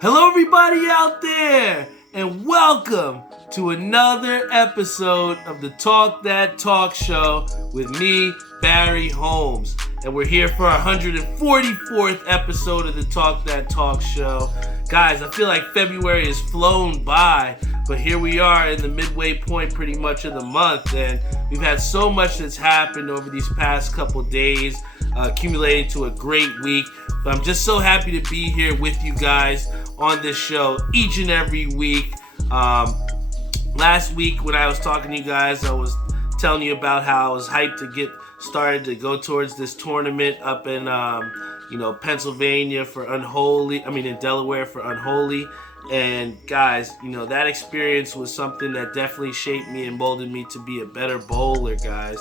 Hello, everybody out there, and welcome to another episode of the Talk That Talk Show with me, Barry Holmes. And we're here for our 144th episode of the Talk That Talk Show. Guys, I feel like February has flown by, but here we are in the midway point pretty much of the month, and we've had so much that's happened over these past couple days, accumulating to a great week. But I'm just so happy to be here with you guys on this show each and every week. Last week when I was talking to you guys, I was telling you about how I was hyped to get started to go towards this tournament up in Pennsylvania for in Delaware for Unholy. And guys, that experience was something that definitely shaped me and molded me to be a better bowler, guys.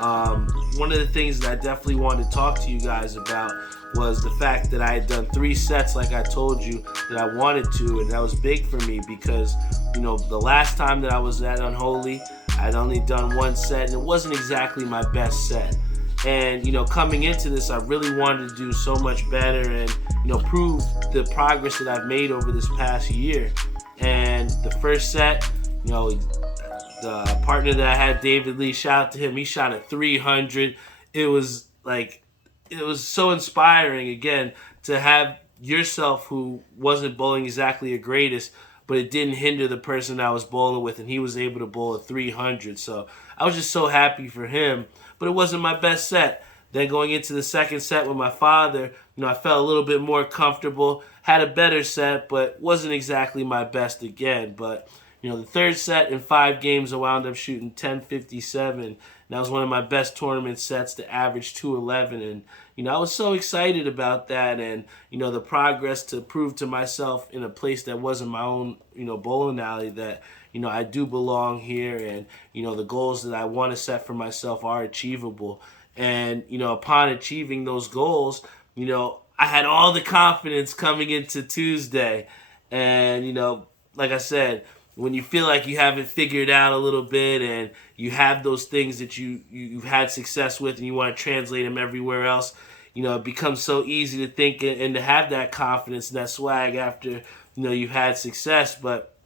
One of the things that I definitely wanted to talk to you guys about was the fact that I had done 3 sets like I told you that I wanted to, and that was big for me because, the last time that I was at Unholy, I'd only done 1 set, and it wasn't exactly my best set. And, coming into this, I really wanted to do so much better and, prove the progress that I've made over this past year. And the first set, the partner that I had, David Lee, shout out to him, he shot a 300. It was so inspiring, again, to have yourself who wasn't bowling exactly your greatest, but it didn't hinder the person I was bowling with, and he was able to bowl a 300. So I was just so happy for him, but it wasn't my best set. Then going into the second set with my father, I felt a little bit more comfortable, had a better set, but wasn't exactly my best again. But, the third set in 5 games, I wound up shooting 1057. That was one of my best tournament sets to average 211. And, I was so excited about that and, the progress to prove to myself in a place that wasn't my own, bowling alley that, I do belong here and, the goals that I want to set for myself are achievable. And, upon achieving those goals, I had all the confidence coming into Tuesday. And, like I said, when you feel like you have it figured out a little bit and you have those things that you've had success with and you want to translate them everywhere else, it becomes so easy to think and to have that confidence and that swag after, you've had success. But,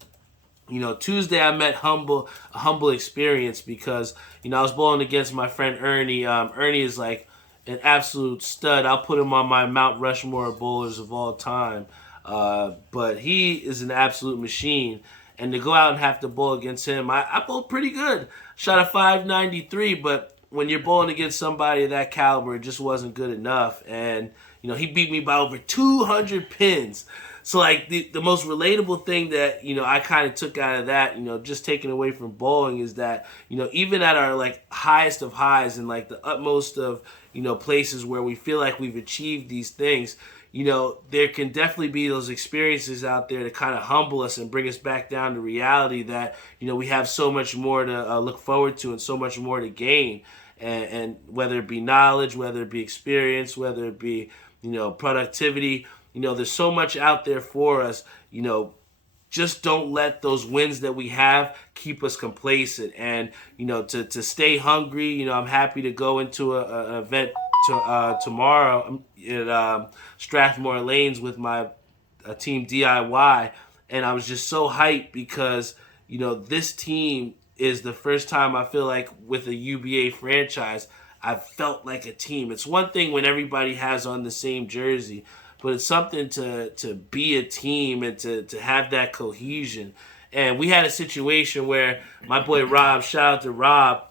Tuesday I met a humble experience because, I was bowling against my friend Ernie. Ernie is like an absolute stud. I'll put him on my Mount Rushmore of bowlers of all time. But he is an absolute machine. And to go out and have to bowl against him, I bowled pretty good. Shot a 593, but when you're bowling against somebody of that caliber, it just wasn't good enough. And, he beat me by over 200 pins. So, like, the most relatable thing that, I kind of took out of that, just taken away from bowling is that, even at our, like, highest of highs and, like, the utmost of, places where we feel like we've achieved these things, there can definitely be those experiences out there to kind of humble us and bring us back down to reality that, we have so much more to look forward to and so much more to gain. And whether it be knowledge, whether it be experience, whether it be, productivity, there's so much out there for us. Just don't let those wins that we have keep us complacent. And, to stay hungry, I'm happy to go into an event tomorrow at Strathmore Lanes with my team DIY. And I was just so hyped because, this team is the first time I feel like with a UBA franchise, I've felt like a team. It's one thing when everybody has on the same jersey, but it's something to be a team and to have that cohesion. And we had a situation where my boy Rob, shout out to Rob,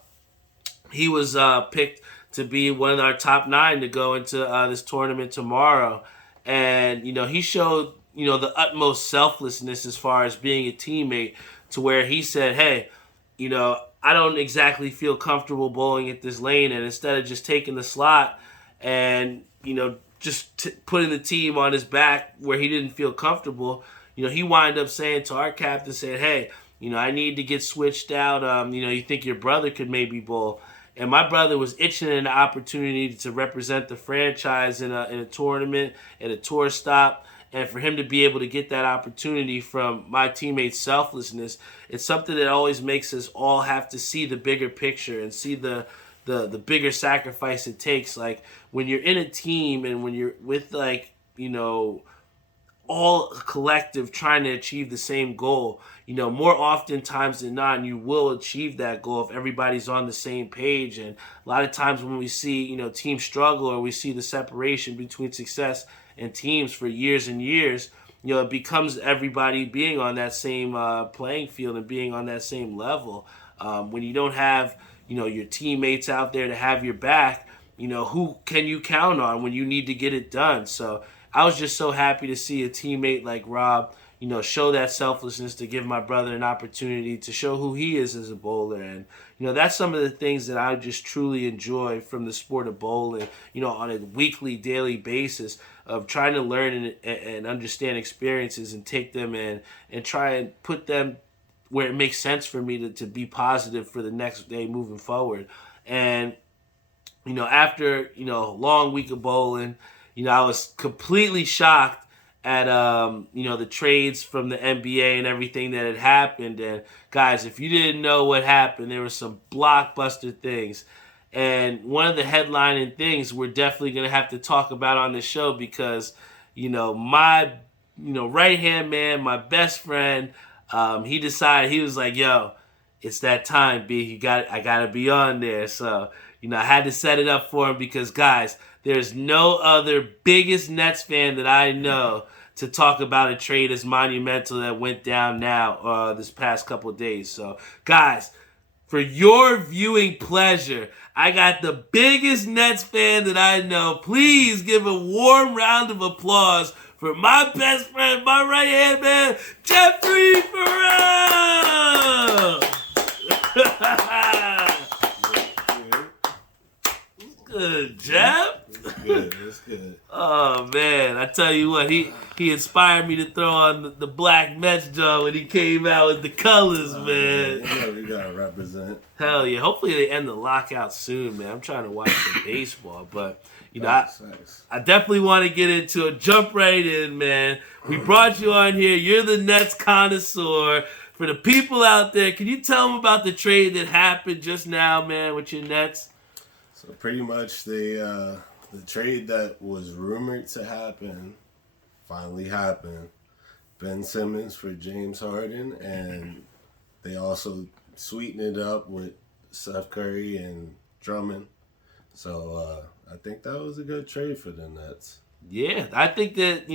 he was picked to be one of our top 9 to go into this tournament tomorrow. And, he showed, the utmost selflessness as far as being a teammate to where he said, hey, I don't exactly feel comfortable bowling at this lane. And instead of just taking the slot and, putting the team on his back where he didn't feel comfortable, he wound up saying to our captain, saying, hey, I need to get switched out. You think your brother could maybe bowl. And my brother was itching an opportunity to represent the franchise in a tournament, at a tour stop. And for him to be able to get that opportunity from my teammates' selflessness, it's something that always makes us all have to see the bigger picture and see the bigger sacrifice it takes. Like when you're in a team and when you're with all collective trying to achieve the same goal. More often times than not, you will achieve that goal if everybody's on the same page. And a lot of times when we see, teams struggle, or we see the separation between success and teams for years and years, it becomes everybody being on that same playing field and being on that same level. When you don't have, your teammates out there to have your back, who can you count on when you need to get it done? So I was just so happy to see a teammate like Rob, show that selflessness to give my brother an opportunity to show who he is as a bowler. And, that's some of the things that I just truly enjoy from the sport of bowling, on a weekly, daily basis of trying to learn and understand experiences and take them and try and put them where it makes sense for me to be positive for the next day moving forward. And, after, a long week of bowling, I was completely shocked at, the trades from the NBA and everything that had happened. And guys, if you didn't know what happened, there were some blockbuster things. And one of the headlining things we're definitely going to have to talk about on the show because, my, right-hand man, my best friend, he decided, he was like, yo, it's that time, B. I got to be on there. So, I had to set it up for him because, guys, there's no other biggest Nets fan that I know to talk about a trade as monumental that went down now this past couple of days. So, guys, for your viewing pleasure, I got the biggest Nets fan that I know. Please give a warm round of applause for my best friend, my right-hand man, Geoffrey Ferrell! Good, Jeff. It's good. Oh man, I tell you what, he inspired me to throw on the black Mets jaw when he came out with the colors, man. We gotta represent. Hell yeah! Hopefully they end the lockout soon, man. I'm trying to watch some baseball, but I definitely want to get into it. Jump right in, man. We brought you on here. You're the Nets connoisseur. For the people out there, can you tell them about the trade that happened just now, man, with your Nets? So pretty much the trade that was rumored to happen finally happened. Ben Simmons for James Harden, and they also sweetened it up with Steph Curry and Drummond. So I think that was a good trade for the Nets. Yeah, I think that,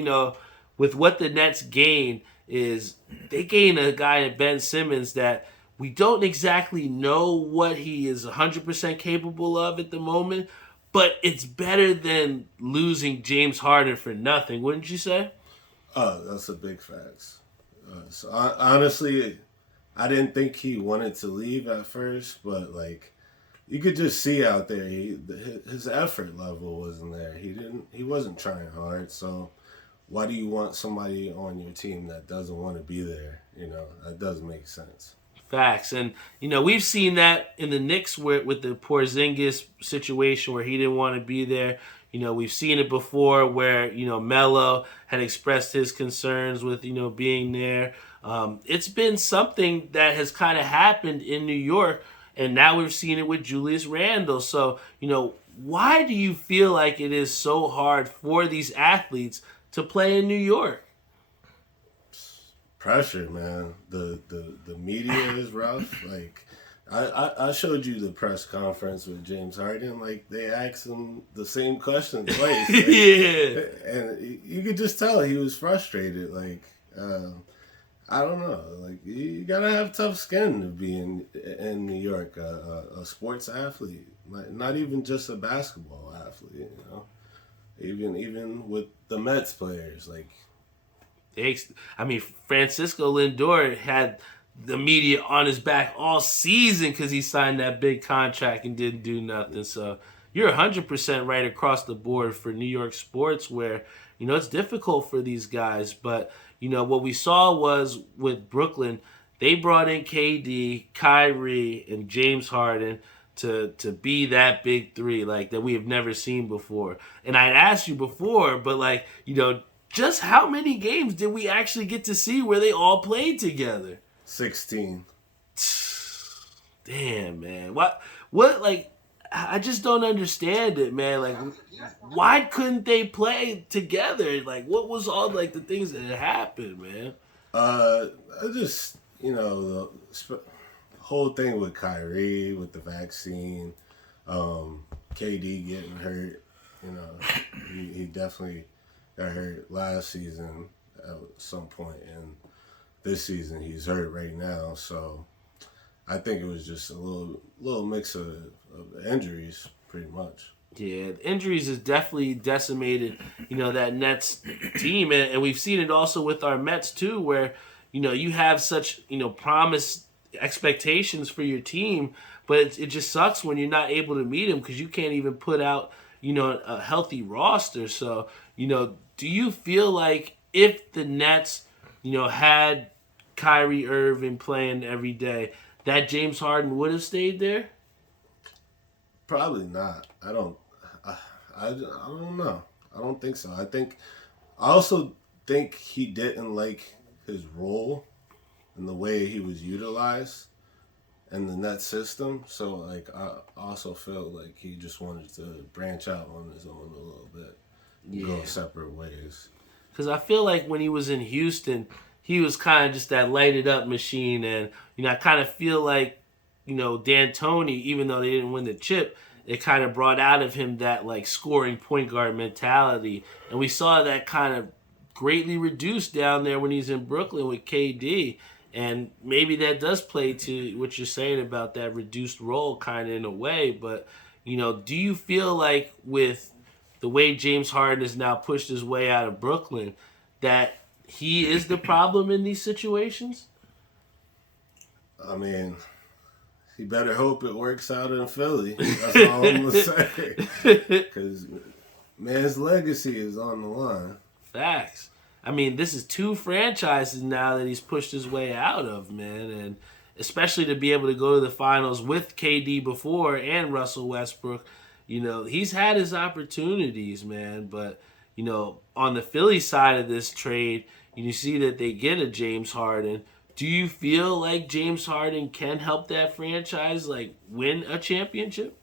with what the Nets gained is they gained a guy in Ben Simmons that we don't exactly know what he is 100% capable of at the moment, but it's better than losing James Harden for nothing, wouldn't you say? Oh, that's a big fact. Honestly, I didn't think he wanted to leave at first, but you could just see out there his effort level wasn't there. He wasn't trying hard. So why do you want somebody on your team that doesn't want to be there? That doesn't make sense. Facts. And, we've seen that in the Knicks with the Porzingis situation where he didn't want to be there. We've seen it before where, Melo had expressed his concerns with, being there. It's been something that has kind of happened in New York, and now we've seen it with Julius Randle. So, why do you feel like it is so hard for these athletes to play in New York? Pressure, man. The media is rough. I showed you the press conference with James Harden. They asked him the same question twice. Yeah. And you could just tell he was frustrated. I don't know. You gotta have tough skin to be in New York, a sports athlete. Not even just a basketball athlete. Even with the Mets players, Francisco Lindor had the media on his back all season because he signed that big contract and didn't do nothing. So you're 100% right across the board for New York sports where, it's difficult for these guys. But, what we saw was with Brooklyn, they brought in KD, Kyrie, and James Harden to be that big three that we have never seen before. And I'd asked you before, but just how many games did we actually get to see where they all played together? 16. Damn, man. What I just don't understand it, man. Like, why couldn't they play together? Like, what was all like the things that had happened, man? I just the whole thing with Kyrie with the vaccine, KD getting hurt. He definitely got hurt last season at some point, and this season he's hurt right now. So I think it was just a little mix of injuries, pretty much. Yeah, injuries has definitely decimated, that Nets team, and we've seen it also with our Mets too, where you have such promise expectations for your team, but it just sucks when you're not able to meet them because you can't even put out a healthy roster. So do you feel like if the Nets had Kyrie Irving playing every day, that James Harden would have stayed there? Probably not. I don't know. I don't think so. I also think he didn't like his role and the way he was utilized in the net system. So like I also feel like he just wanted to branch out on his own a little bit, go separate ways. Because I feel like when he was in Houston, he was kind of just that lighted up machine, and I kind of feel like D'Antoni, even though they didn't win the chip, it kind of brought out of him that like scoring point guard mentality, and we saw that kind of greatly reduced down there when he's in Brooklyn with KD, and maybe that does play to what you're saying about that reduced role kind of in a way. But do you feel like with the way James Harden has now pushed his way out of Brooklyn that he is the problem in these situations? I mean, he better hope it works out in Philly. That's all I'm going to say. Because man's legacy is on the line. Facts. I mean, this is 2 franchises now that he's pushed his way out of, man. And especially to be able to go to the finals with KD before and Russell Westbrook. He's had his opportunities, man. But, on the Philly side of this trade, you see that they get a James Harden. Do you feel like James Harden can help that franchise like win a championship?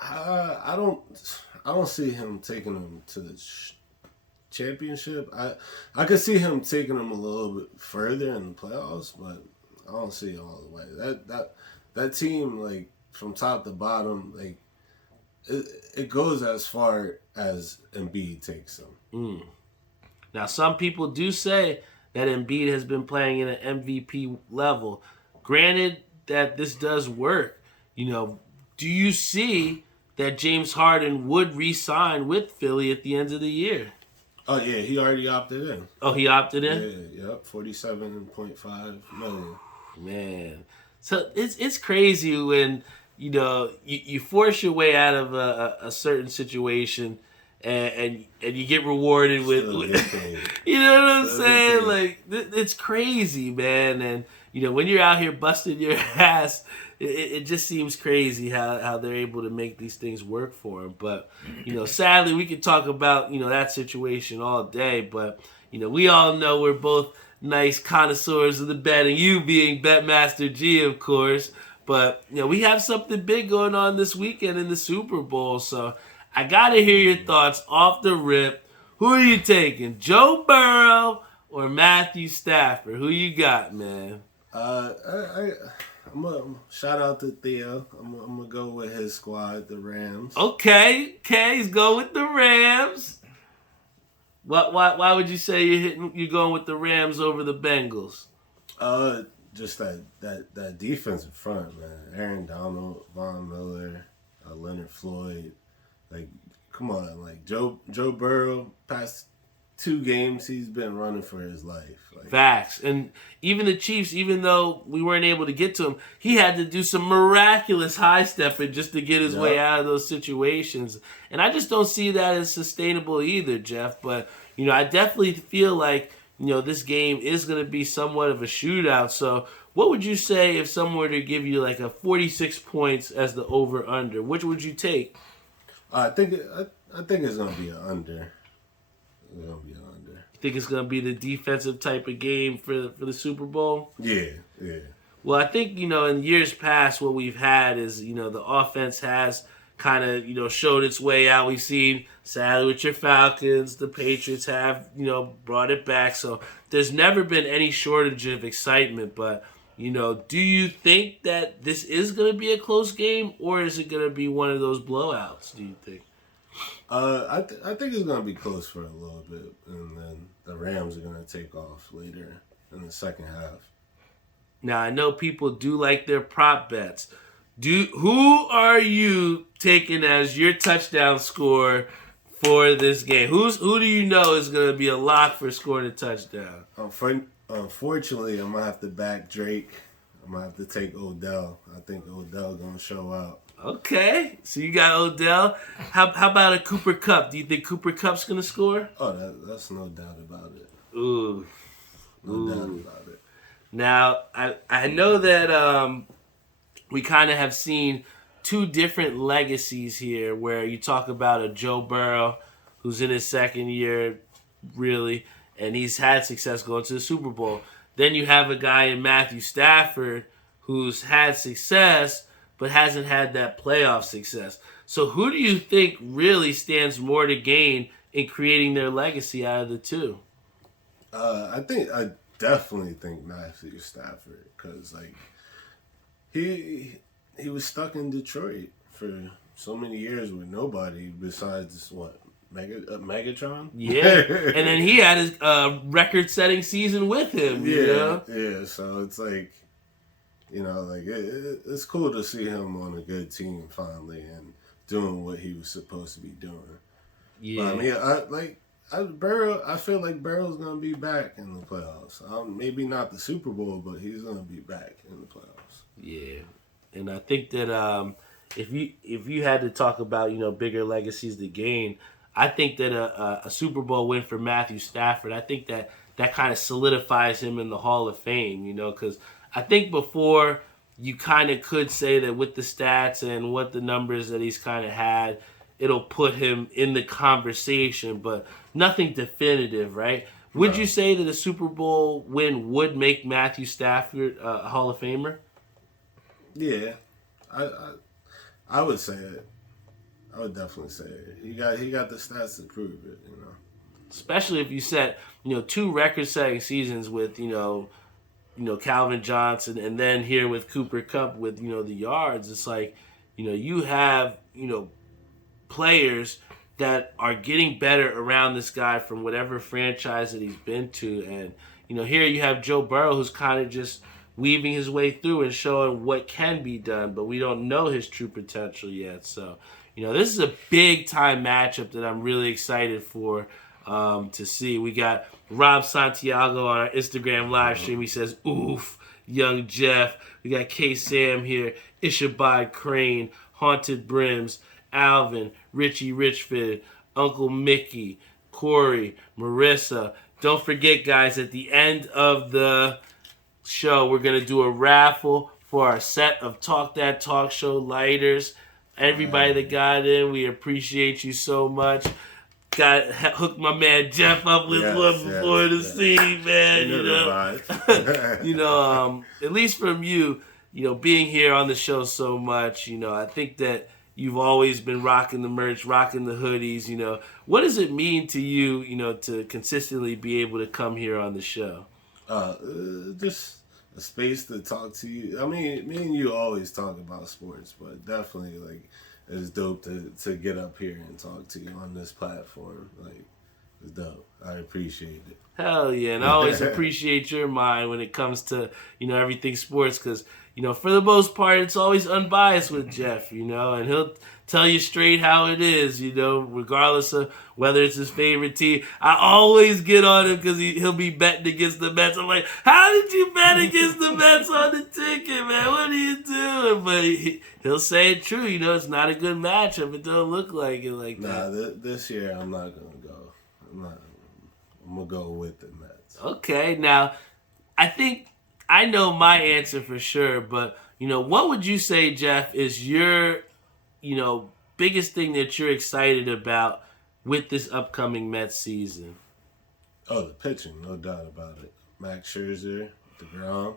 I don't see him taking them to the championship. I could see him taking them a little bit further in the playoffs, but I don't see it all the way. That team, like from top to bottom, like it goes as far as Embiid takes them. Now, some people do say that Embiid has been playing at an MVP level. Granted that this does work, do you see that James Harden would re-sign with Philly at the end of the year? Oh, yeah, he already opted in. Oh, he opted in? Yeah, yep, $47.5 million. Man. So it's crazy when, you force your way out of a certain situation and you get rewarded with you know what I'm saying? Like, it's crazy, man. And, when you're out here busting your ass, it just seems crazy how they're able to make these things work for them. But, sadly, we could talk about, that situation all day. But, we all know we're both nice connoisseurs of the betting, you being Betmaster G, of course. But, we have something big going on this weekend in the Super Bowl. So I got to hear your thoughts off the rip. Who are you taking, Joe Burrow or Matthew Stafford? Who you got, man? I'm gonna shout out to Theo. I'm gonna go with his squad, the Rams. Okay, he's going with the Rams. Why would you say you're going with the Rams over the Bengals? Just that defensive front, man. Aaron Donald, Von Miller, Leonard Floyd. Like, come on, like Joe Burrow, past 2 games, he's been running for his life. Like, facts. And even the Chiefs, even though we weren't able to get to him, he had to do some miraculous high stepping just to get his way out of those situations. And I just don't see that as sustainable either, Geoff. But, I definitely feel like, this game is going to be somewhat of a shootout. So what would you say if someone were to give you like a 46 points as the over-under? Which would you take? I think it's going to be an under. You think it's going to be the defensive type of game for the Super Bowl? Yeah. Well, I think, in years past, what we've had is, the offense has kind of, showed its way out. We've seen, sadly, with your Falcons, the Patriots have, brought it back. So there's never been any shortage of excitement. But, do you think that this is going to be a close game, or is it going to be one of those blowouts, do you think? I think it's going to be close for a little bit, and then the Rams are going to take off later in the second half. Now, I know people do like their prop bets. Who are you taking as your touchdown score for this game? Who do you know is going to be a lock for scoring a touchdown? Unfortunately, I'm going to have to back Drake. I'm going to have to take Odell. I think Odell's going to show out. Okay, so you got Odell. How about a Cooper Kupp? Do you think Cooper Kupp's going to score? Oh, that's no doubt about it. Ooh. No doubt about it. Now, I know that we kind of have seen two different legacies here where you talk about a Joe Burrow who's in his second year, really, and he's had success going to the Super Bowl. Then you have a guy in Matthew Stafford who's had success but hasn't had that playoff success. So who do you think really stands more to gain in creating their legacy out of the two? I definitely think Matthew Stafford, because he was stuck in Detroit for so many years with nobody besides Megatron. Yeah, and then he had his record-setting season with him. Yeah. So it's it's cool to see him on a good team finally and doing what he was supposed to be doing. Yeah, but, I feel like Burrow's gonna be back in the playoffs. Maybe not the Super Bowl, but he's gonna be back in the playoffs. Yeah, and I think that if you had to talk about bigger legacies to gain, I think that a Super Bowl win for Matthew Stafford, I think that kind of solidifies him in the Hall of Fame. Because I think before you kind of could say that with the stats and what the numbers that he's kind of had, it'll put him in the conversation, but nothing definitive, right? Would you say that a Super Bowl win would make Matthew Stafford a Hall of Famer? Yeah, I would say it. I would definitely say it. He got the stats to prove it, Especially if you set, two record-setting seasons with, Calvin Johnson, and then here with Cooper Kupp with, the yards. It's like, you have, players that are getting better around this guy from whatever franchise that he's been to. And, here you have Joe Burrow who's kind of just weaving his way through and showing what can be done, but we don't know his true potential yet. So, this is a big-time matchup that I'm really excited for to see. We got Rob Santiago on our Instagram live stream. He says, oof, young Geoff. We got K-Sam here, Ishabad Crane, Haunted Brims, Alvin, Richie Richford, Uncle Mickey, Corey, Marissa. Don't forget, guys, at the end of the show, we're going to do a raffle for our set of Talk That Talk Show lighters. Everybody that got in, we appreciate you so much. Hooked my man Geoff up with one before the scene, man. At least from you, being here on the show so much, I think that you've always been rocking the merch, rocking the hoodies. What does it mean to you, to consistently be able to come here on the show? Just a space to talk to you. I mean, me and you always talk about sports, but definitely it's dope to get up here and talk to you on this platform. It's dope. I appreciate it. Hell yeah, and I always appreciate your mind when it comes to everything sports, because for the most part it's always unbiased with Geoff, and he'll tell you straight how it is, regardless of whether it's his favorite team. I always get on him because he'll be betting against the Mets. I'm like, how did you bet against the Mets on the ticket, man? What are you doing? But he'll say it true. It's not a good matchup. It don't look like it like that. Nah, this year I'm not going to go. I'm going to go with the Mets. Okay, now, I think I know my answer for sure, but, what would you say, Geoff, is your, biggest thing that you're excited about with this upcoming Mets season? Oh, the pitching, no doubt about it. Max Scherzer, DeGrom.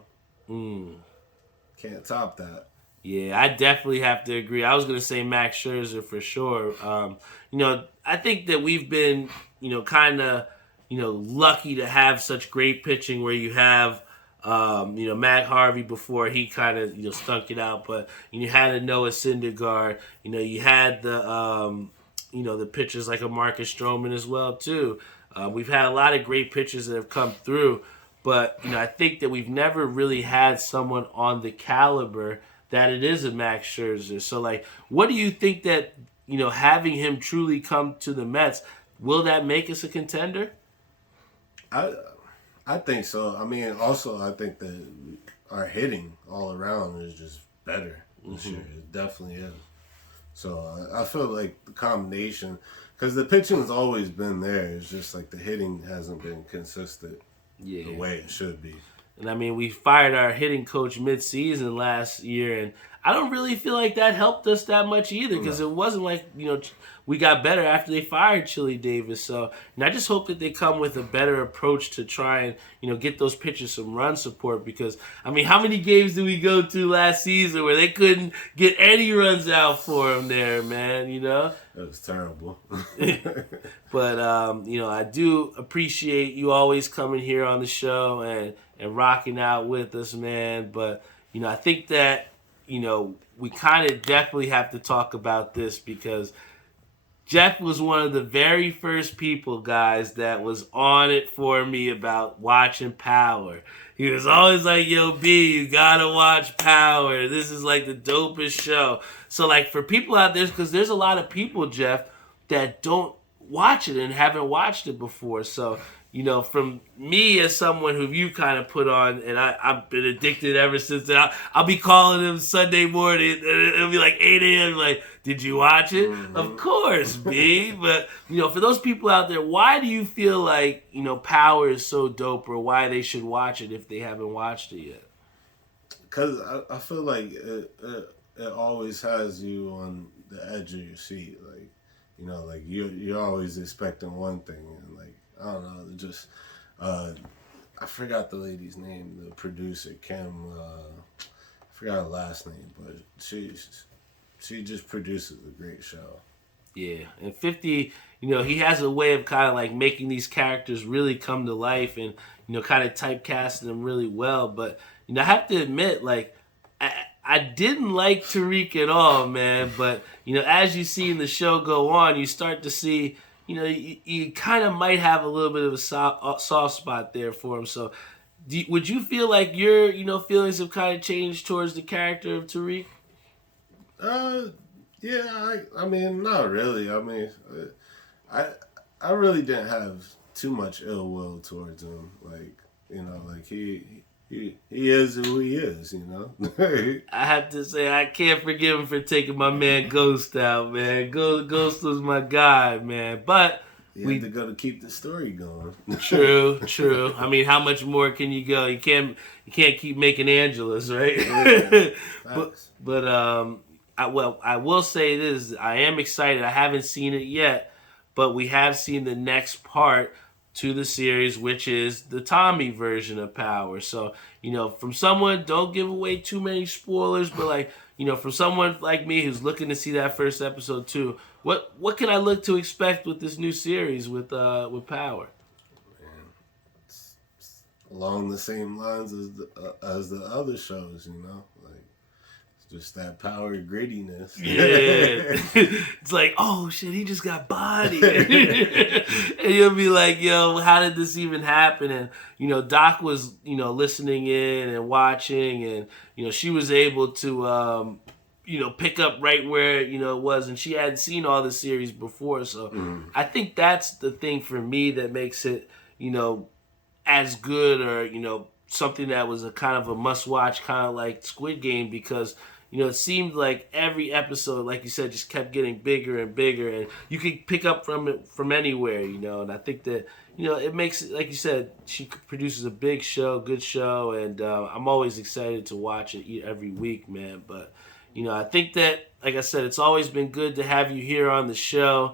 Can't top that. Yeah, I definitely have to agree. I was going to say Max Scherzer for sure. I think that we've been, kind of, lucky to have such great pitching where you have, Matt Harvey before he kind of, stunk it out. But you had a Noah Syndergaard. You had the pitchers like a Marcus Stroman as well, too. We've had a lot of great pitchers that have come through. But, I think that we've never really had someone on the caliber that it is a Max Scherzer. So, what do you think that, having him truly come to the Mets, will that make us a contender? I think so. I mean, also, I think that our hitting all around is just better this year. It definitely is. So, I feel like the combination, because the pitching's always been there. It's just like the hitting hasn't been consistent the way it should be. And I mean, we fired our hitting coach mid-season last year, and I don't really feel like that helped us that much either, because it wasn't like, we got better after they fired Chili Davis. So, and I just hope that they come with a better approach to try and, get those pitchers some run support, because, I mean, how many games did we go to last season where they couldn't get any runs out for them there, man, That was terrible. But, I do appreciate you always coming here on the show and rocking out with us, man. But, I think that, we kind of definitely have to talk about this, because Geoff was one of the very first people, guys, that was on it for me about watching Power. He was always like, yo, B, you gotta watch Power. This is like the dopest show. So, for people out there, because there's a lot of people, Geoff, that don't watch it and haven't watched it before. So, from me as someone who you kind of put on, and I've been addicted ever since then. I'll be calling him Sunday morning, and it'll be like 8 a.m. Like, did you watch it? Mm-hmm. Of course, B. But, for those people out there, why do you feel like, Power is so dope, or why they should watch it if they haven't watched it yet? Because I feel like it always has you on the edge of your seat. You're always expecting one thing, and I don't know, just I forgot the lady's name, the producer, Kim. I forgot her last name, but she just produces a great show. Yeah, and 50, he has a way of kind of making these characters really come to life, and kind of typecasting them really well. But I have to admit, I didn't like Tariq at all, man. But as you see in the show go on, you start to see. You kind of might have a little bit of a soft spot there for him. So, would you feel like your, feelings have kind of changed towards the character of Tariq? Yeah. I mean, not really. I mean, I really didn't have too much ill will towards him. He is who he is, I have to say, I can't forgive him for taking my man Ghost out, man. Ghost was my guy, man. But we had to go to keep the story going. True. I mean, how much more can you go? You can't keep making Angelas, right? Yeah, but I will say this: I am excited. I haven't seen it yet, but we have seen the next part to the series, which is the Tommy version of Power. So, from someone, don't give away too many spoilers, but from someone like me who's looking to see that first episode too, what can I look to expect with this new series with Power? Man, it's along the same lines as the other shows, just that power grittiness. Yeah. It's like, oh shit, he just got bodied. And you'll be like, yo, how did this even happen? And, Doc was, listening in and watching, and, she was able to, pick up right where, it was. And she hadn't seen all the series before. So I think that's the thing for me that makes it, as good, or, something that was a kind of a must-watch, kind of like Squid Game, because it seemed like every episode, like you said, just kept getting bigger and bigger, and you could pick up from it from anywhere, and I think that, it makes it, like you said, she produces a big show, good show, and I'm always excited to watch it every week, man. But, I think that, like I said, it's always been good to have you here on the show.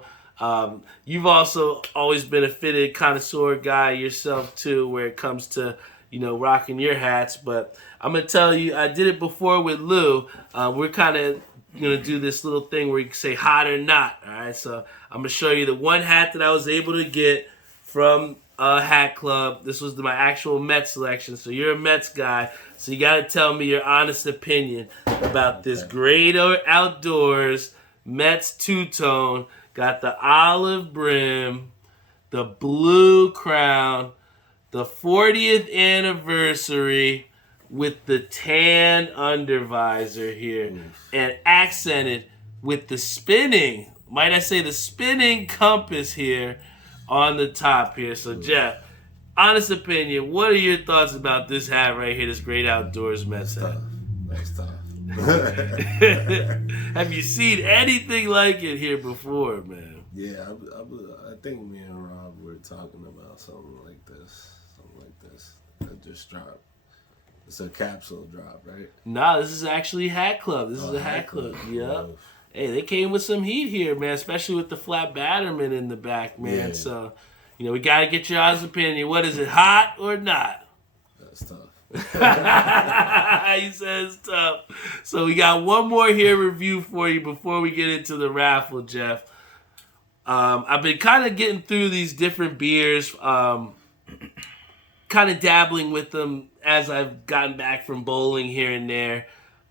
You've also always been a fitted connoisseur guy yourself, too, where it comes to, rocking your hats. But I'm going to tell you, I did it before with Lou. We're kind of going to do this little thing where you can say hot or not. All right, so I'm going to show you the one hat that I was able to get from Hat Club. This was my actual Mets selection. So you're a Mets guy, so you got to tell me your honest opinion about this great outdoors Mets two-tone. Got the olive brim, the blue crown, the 40th anniversary with the tan undervisor here, and accented with the spinning, might I say the spinning compass here on the top here. So Geoff, honest opinion, what are your thoughts about this hat right here, this great outdoors Mets hat? That's tough. Have you seen anything like it here before, man? Yeah, I think me and Rob were talking about something like this. That just dropped. It's a capsule drop, right? Nah, this is actually Hat Club. This is a Hat Club. Yep. Hey, they came with some heat here, man, especially with the flat batterman in the back, man. Yeah. So, we got to get your honest opinion. What is it, hot or not? That's tough. He says tough. So we got one more here review for you before we get into the raffle, Geoff. I've been kind of getting through these different beers, kind of dabbling with them as I've gotten back from bowling here and there.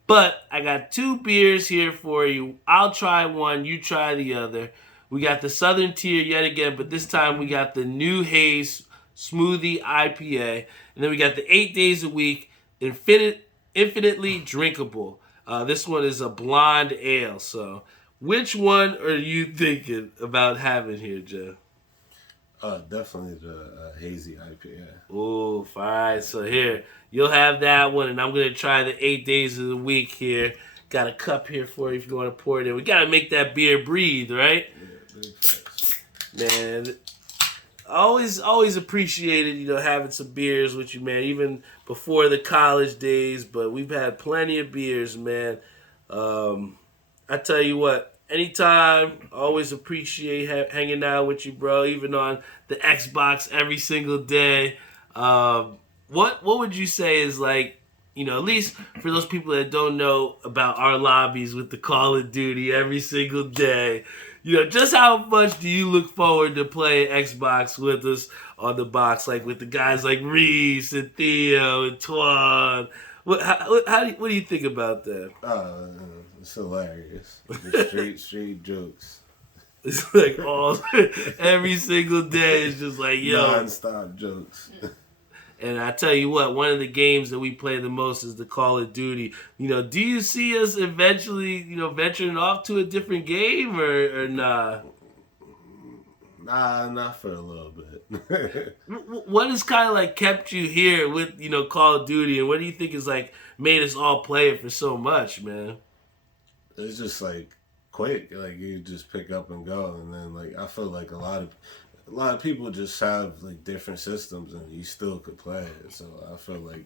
But I got two beers here for you. I'll try one, you try the other. We got the Southern Tier yet again, but this time we got the New Haze Smoothie IPA. And then we got the 8 days a week, infinitely drinkable. This one is a blonde ale. So which one are you thinking about having here, Geoff? Definitely the hazy IPA. Oh, fine. So here, you'll have that one, and I'm going to try the 8 days of the week here. Got a cup here for you if you want to pour it in. We got to make that beer breathe, right? Yeah, big facts. Man, always appreciated, having some beers with you, man, even before the college days, but we've had plenty of beers, man. I tell you what, anytime, always appreciate hanging out with you, bro, even on the Xbox every single day. What would you say is like, at least for those people that don't know about our lobbies with the Call of Duty every single day, just how much do you look forward to playing Xbox with us on the box, like with the guys like Reese and Theo and Twan? What do you think about that? It's hilarious. Straight jokes. It's like every single day is just like, non-stop jokes. And I tell you what, one of the games that we play the most is the Call of Duty. Do you see us eventually, venturing off to a different game or nah? Nah, not for a little bit. What has kind of like kept you here with, Call of Duty, and what do you think has like made us all play it for so much, man? It's just like quick, like you just pick up and go, and then like I feel like a lot of people just have like different systems, and you still could play it. So I feel like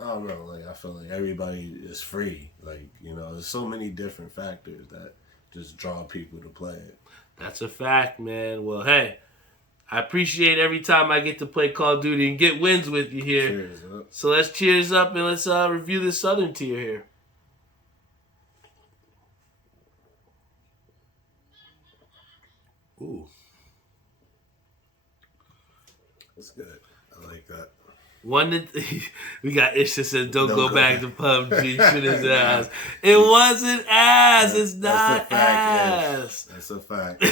I feel like everybody is free. Like there's so many different factors that just draw people to play it. That's a fact, man. Well, hey, I appreciate every time I get to play Call of Duty and get wins with you here. Cheers up. So let's cheers up and let's review this Southern Tier here. Ooh. That's good. I like that. We got Ish that says, don't go back to PUBG. Shit his ass. It wasn't ass. It's not ass. That's a fact.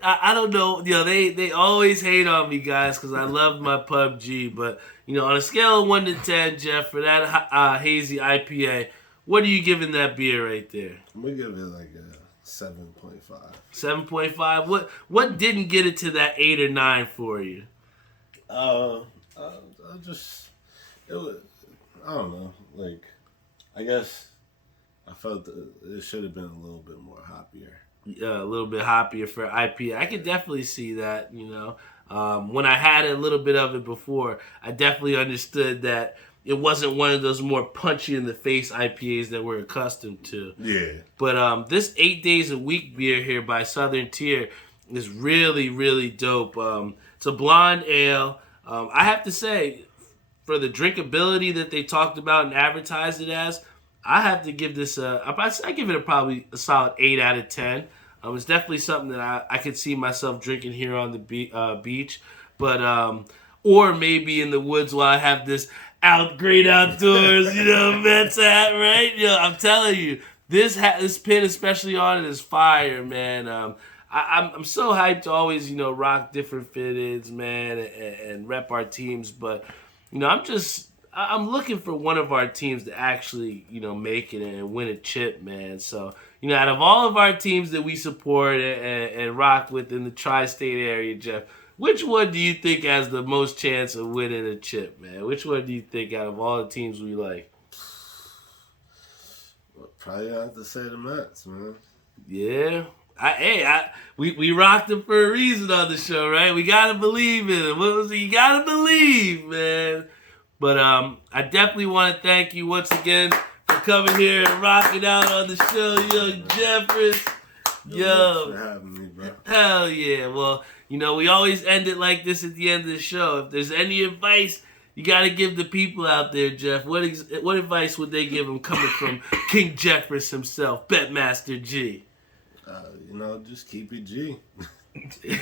I don't know. They always hate on me, guys, because I love my PUBG. But, on a scale of 1 to 10, Geoff, for that hazy IPA, what are you giving that beer right there? I'm going to give it like a 7.5. 7.5? What didn't get it to that 8 or 9 for you? I don't know. Like, I guess I felt that it should have been a little bit more hoppier. Yeah, a little bit hoppier for IPA. I could definitely see that, When I had a little bit of it before, I definitely understood that it wasn't one of those more punchy in the face IPAs that we're accustomed to. Yeah. But this 8 days a week beer here by Southern Tier is really, really dope. It's a blonde ale. I have to say, for the drinkability that they talked about and advertised it as, I have to give this I give it probably a solid 8 out of 10. It's definitely something that I could see myself drinking here on the beach, but or maybe in the woods while I have this great outdoors, Mets hat, right? I'm telling you, this pin especially on it is fire, man. I'm so hyped to always, rock different fitteds, man, and rep our teams, but I'm looking for one of our teams to actually, make it and win a chip, man. So, out of all of our teams that we support and rock with in the tri-state area, Geoff, which one do you think has the most chance of winning a chip, man? Which one do you think out of all the teams we like? Well, probably have to say the Mets, man. Yeah. We rocked them for a reason on the show, right? We gotta believe in it. What was it? You gotta believe, man. But I definitely want to thank you once again for coming here and rocking out on the show, young Geoffris. Yo, for having me, bro. Hell yeah. Well, we always end it like this at the end of the show. If there's any advice you got to give the people out there, Geoff, what advice would they give them coming from King Geoffris himself, Betmaster G? Just keep it G. Keep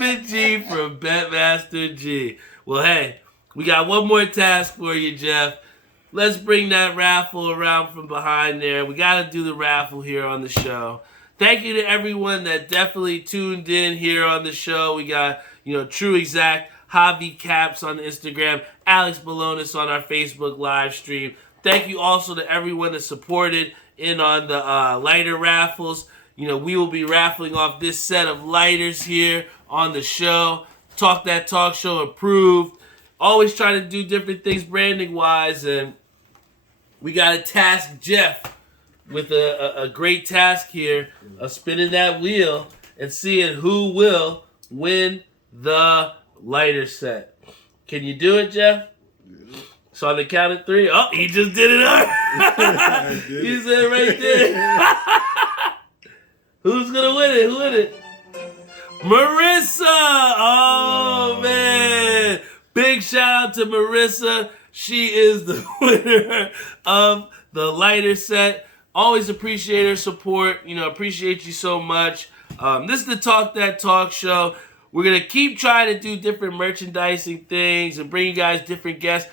it G from Betmaster G. Well, hey, we got one more task for you, Geoff. Let's bring that raffle around from behind there. We got to do the raffle here on the show. Thank you to everyone that definitely tuned in here on the show. We got, True Exact, Javi Caps on Instagram, Alex Balonis on our Facebook live stream. Thank you also to everyone that supported in on the lighter raffles. We will be raffling off this set of lighters here on the show. Talk That Talk Show approved. Always trying to do different things branding-wise, and we got to task Geoff with a great task here of spinning that wheel and seeing who will win the lighter set. Can you do it, Geoff? So on the count of 3. Oh, he just did it up. He said right there. Who's going to win it? Who win it? Marissa! Oh, man. Big shout out to Marissa. She is the winner of the lighter set. Always appreciate her support. Appreciate you so much. This is the Talk That Talk show. We're going to keep trying to do different merchandising things and bring you guys different guests.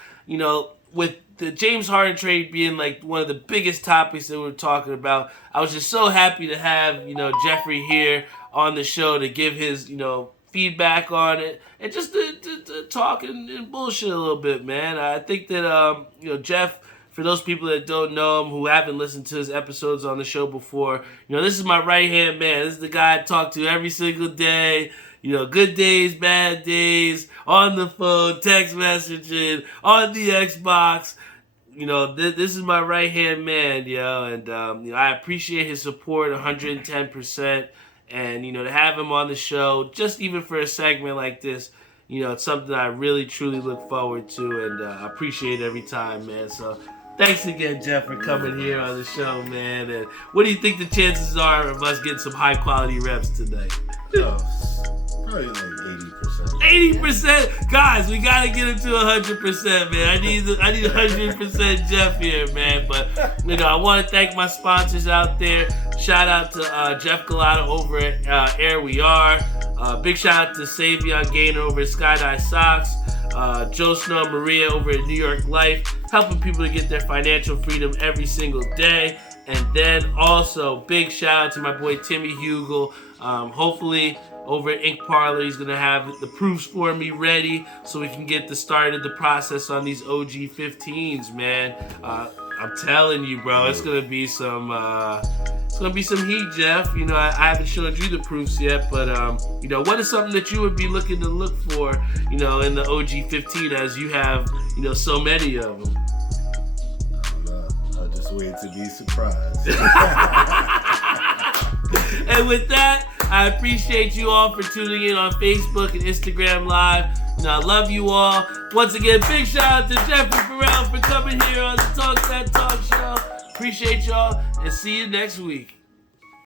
With the James Harden trade being like one of the biggest topics that we're talking about, I was just so happy to have, Geoffrey here on the show to give his, feedback on it and just to talk and bullshit a little bit, man. I think that, Geoff, for those people that don't know him, who haven't listened to his episodes on the show before, this is my right-hand man. This is the guy I talk to every single day. Good days, bad days, on the phone, text messaging, on the Xbox. This is my right-hand man, and I appreciate his support 110%. And, to have him on the show, just even for a segment like this, it's something I really, truly look forward to, and I appreciate every time, man. So thanks again, Geoff, for coming here on the show, man. And what do you think the chances are of us getting some high-quality reps tonight? Probably like 80%. 80%? Guys, we got to get him to 100%, man. I need 100% Geoff here, man. But, I want to thank my sponsors out there. Shout out to Jeff Galata over at Air We Are. Big shout out to Savion Gaynor over at Skydive Socks. Joe Snow and Maria over at New York Life, helping people to get their financial freedom every single day. And then also, big shout out to my boy Timmy Hugel. Hopefully, over at Ink Parlor, he's going to have the proofs for me ready so we can get started the process on these OG 15s, man. I'm telling you, bro, it's going to be some heat, Geoff. I haven't showed you the proofs yet, but, what is something that you would be looking to look for, in the OG 15 as you have, so many of them? I'll just wait to be surprised. And with that, I appreciate you all for tuning in on Facebook and Instagram Live. I love you all. Once again, big shout out to Geoffrey Ferrell for coming here on the Talk That Talk show. Appreciate y'all, and see you next week.